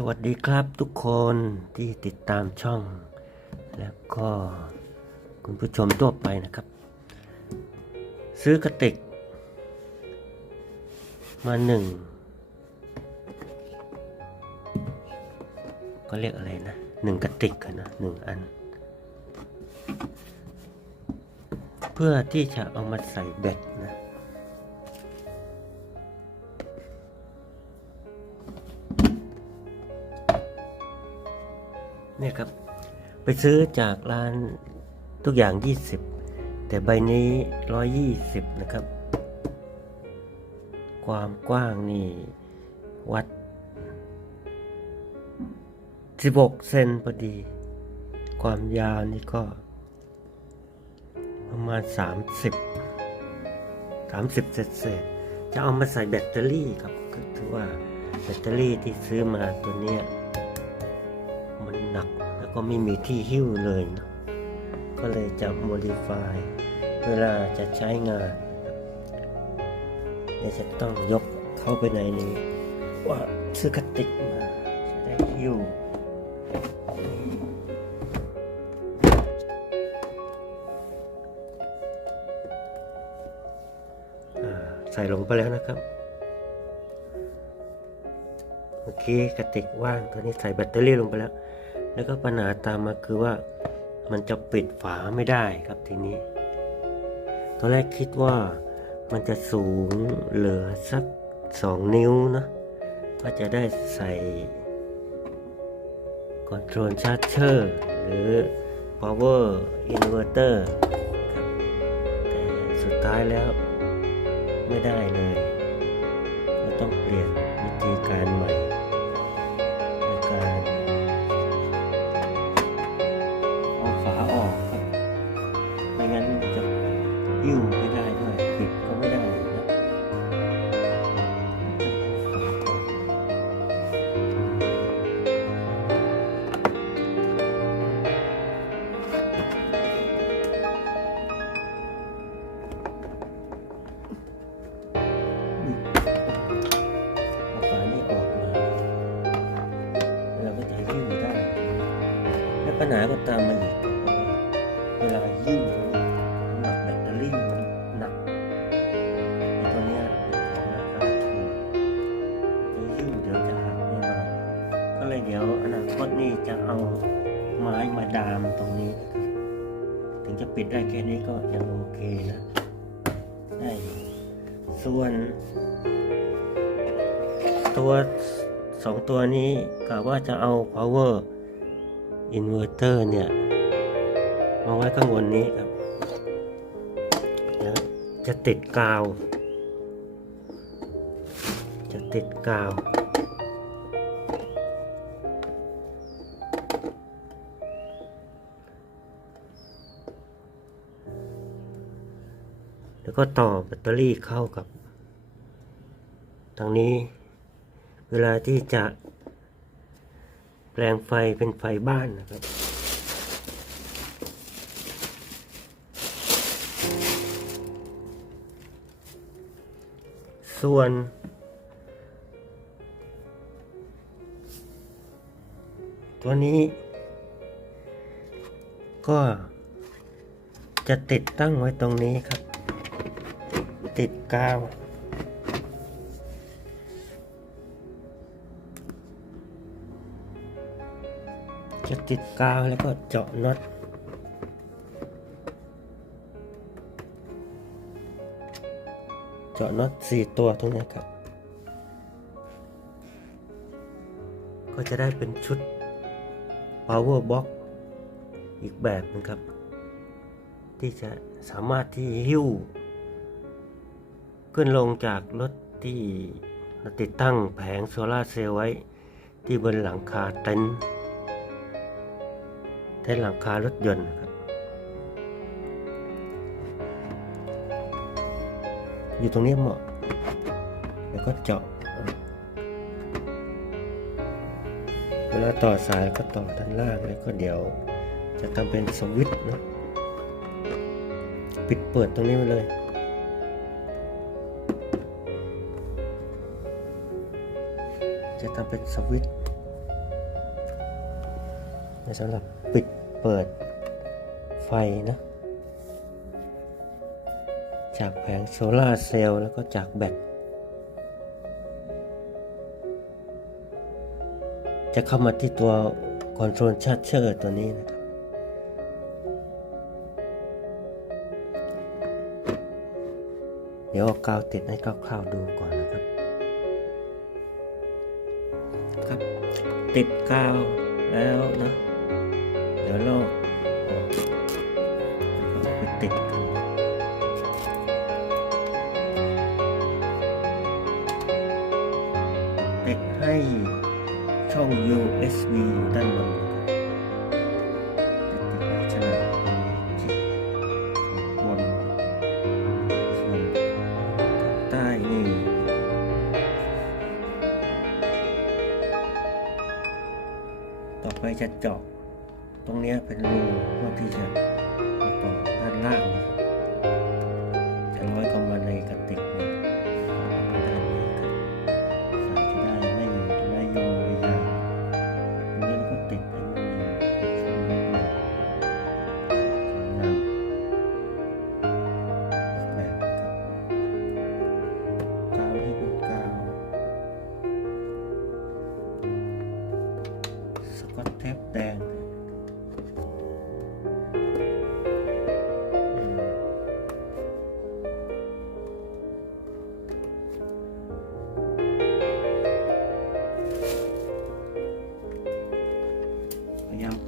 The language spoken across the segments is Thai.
สวัสดีครับทุกคนที่ติดตามช่อง แล้วก็คุณผู้ชมทั่วไปนะครับ ซื้อกระติก มาหนึ่งก็เรียกอะไรนะหนึ่งกระติกนะหนึ่งอัน เพื่อที่จะเอามาใส่แบตนะ เนี่ยครับ ไปซื้อจากร้านทุกอย่าง 20 แต่ใบนี้ 120 นะครับ ความกว้างนี่ วัด 16 เซนพอดี ความยาวนี่ก็ ประมาณ 30 30 เศษเศษจะเอามาใส่แบตเตอรี่ครับก็ถือว่าแบตเตอรี่ที่ซื้อมาตัวเนี้ย ก็ไม่มีที่หิ้วเลยนะก็เลยจะ modify เวลาจะใช้งานเนี่ยจะต้องยกเข้าไปในนี้ ว่าซื้อกติกมาจะได้หิ้วใส่ลงไปแล้วนะครับเมื่อกี้กระติกว่างตัวนี้ใส่แบตเตอรี่ลงไปแล้ว แล้วก็ปัญหาตามมาคือว่ามันจะปิดฝาไม่ได้ครับทีนี้ ตอนแรกคิดว่ามันจะสูงเหลือสักสองนิ้วนะก็จะได้ใส่คอนโทรลชาร์เจอร์หรือ power inverter ครับแต่สุดท้ายแล้วไม่ได้เลย ก็ต้องเปลี่ยนวิธีการใหม่ เอาไม้มาดามตรงนี้นะครับ ถึงจะปิดได้แค่นี้ก็ยังโอเคนะได้ส่วน ตัวสองตัวนี้กะว่าจะเอา power อินเวอร์เนี่ยมาไว้ข้างบนนี้ครับจะติดกาว จะติดกาว แล้วก็ต่อแบตเตอรี่เข้ากับทางนี้ เวลาที่จะแปลงไฟเป็นไฟบ้านนะครับส่วน ตัวนี้ ก็จะติดตั้งไว้ตรงนี้ครับ ติดกาวจะติดกาวแล้วก็เจาะน็อตเจาะน็อตสี่ตัวตรงนี้ครับ ก็จะได้เป็นชุด power box อีกแบบนึงครับ ที่จะสามารถที่หิ้ว ขึ้นลงจากรถที่ติดตั้งแผงโซลาเซลล์ไว้ ที่บนหลังคาเต็นท์ใช้หลังคารถยนต์ครับอยู่ตรงนี้เหมาะ แล้วก็เจาะ เวลาต่อสายก็ต่อด้านล่างแล้วก็เดี๋ยวจะทำเป็นสวิตช์นะ ปิดเปิดตรงนี้ไปเลย จะทำเป็นสวิตช์สำหรับปิดเปิดไฟนะ จากแผงโซลาเซลล์แล้วก็จากแบตจะเข้ามาที่ตัวคอนโทรลชาร์เชอร์ตัวนี้นะครับ เดี๋ยวเอากาวติดให้คร่าวๆดูก่อนนะครับ ครับ ติดกาวแล้วนะเดี๋ยวเราไปติดกันติดให้ช่อง USB ด้านบน เจาะตรงนี้เป็นรูเพื่อที่จะมาต่อด้านล่างนะครับ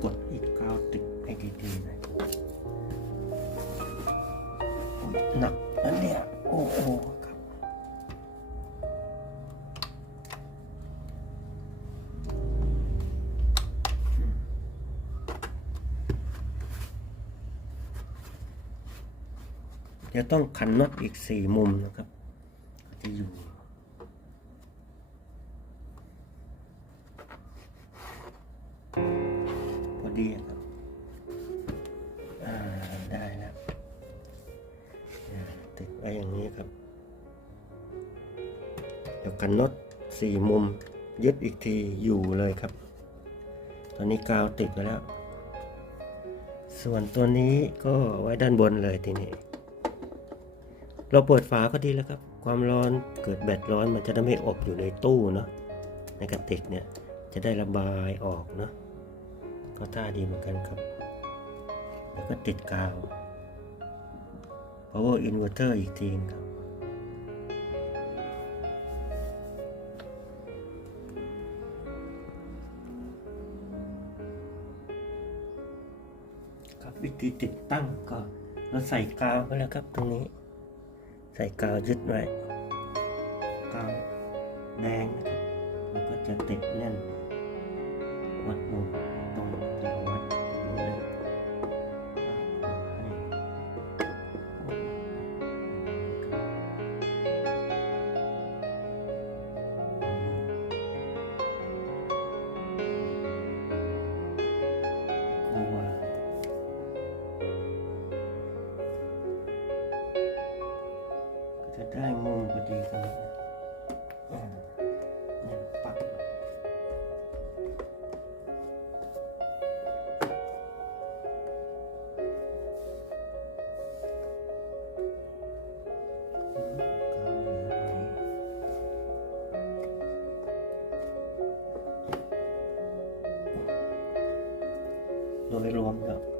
กดอีกเก้าติดให้ดีหน่อยหนักนะเนี่ย โอ้โหครับเดี๋ยวต้องขันน็อตอีกสี่มุมนะครับจะอยู่ น็อตสี่มุมยึดอีกทีอยู่เลยครับ ตอนนี้กาวติดแล้ว ส่วนตัวนี้ก็ไว้ด้านบนเลยทีนี้ เราเปิดฝาก็ดีแล้วครับ ความร้อนเกิดแบตร้อนมันจะได้ไม่อบอยู่ในตู้เนาะในกระติกเนี่ยจะได้ระบายออกเนาะก็ท่าดีเหมือนกันครับ แล้วก็ติดกาว power inverter อีกทีนึงครับ วิธีติดตั้งก็เราใส่กาวไปแล้วครับตรงนี้ ใส่กาวยึดไว้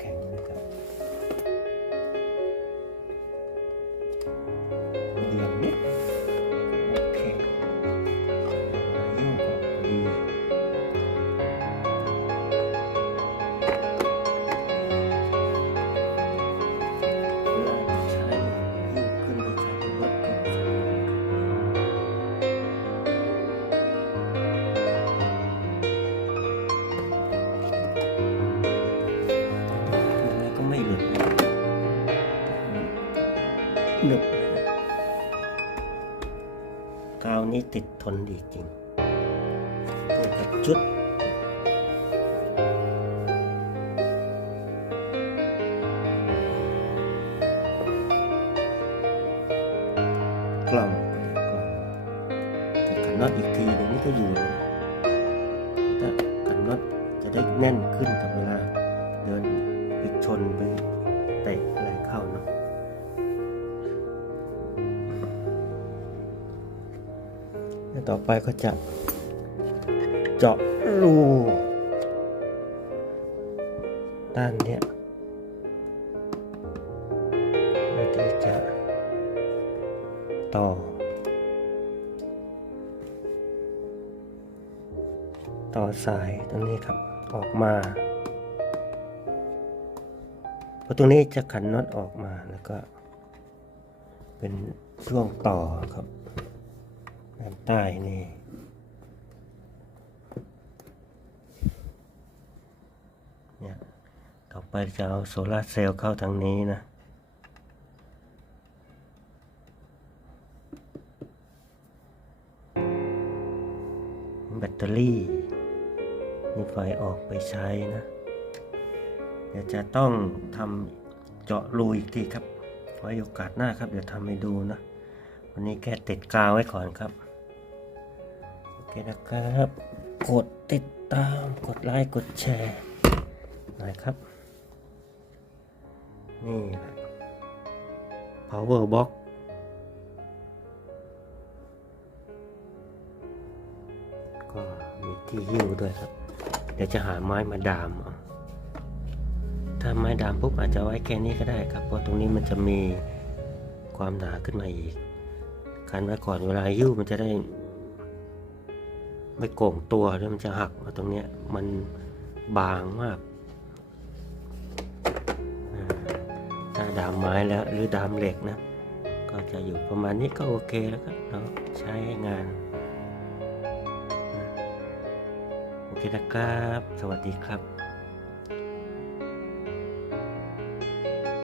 วมก็แทนดีจริงตัวกับชุดกล่องกล่องถ้าขันน็อตอีกทีเดี๋ยวนี้ก็อยู่ ต่อไปก็จะเจาะรูด้านเนี้ยเพื่อที่จะต่อ ต่อสายตรงนี้ครับออกมาเพราะตรงนี้จะขันน็อตออกมาแล้วก็เป็นช่วงต่อครับ ด้านใต้นี่เนี่ยต่อไปจะเอาโซลาเซลล์เข้าทางนี้นะแบตเตอรี่มีไฟออกไปใช้นะ เดี๋ยวจะต้องทำเจาะรูอีกทีครับ ไว้โอกาสหน้าครับ เดี๋ยวทำให้ดูนะ วันนี้แค่ติดกาวไว้ก่อนครับ เคนะครับ กดติดตามกดไลค์กดแชร์หน่อยครับ นี่แหละ power box ก็มีที่หิ้วด้วยครับ เดี๋ยวจะหาไม้มาดามเอาถ้าไม้ดามปุ๊บอาจจะไว้แค่นี้ก็ได้ครับ เพราะตรงนี้มันจะมีความหนาขึ้นมาอีกการไว้ก่อนเวลาหิ้วมันจะได้ ไม่โก่งตัวแล้วมันจะหักมาตรงเนี้ยมันบางมากถ้าดามไม้แล้วหรือดามเหล็กนะ ก็จะอยู่ประมาณนี้ก็โอเคแล้วครับเราใช้งาน โอเคนะครับ สวัสดีครับ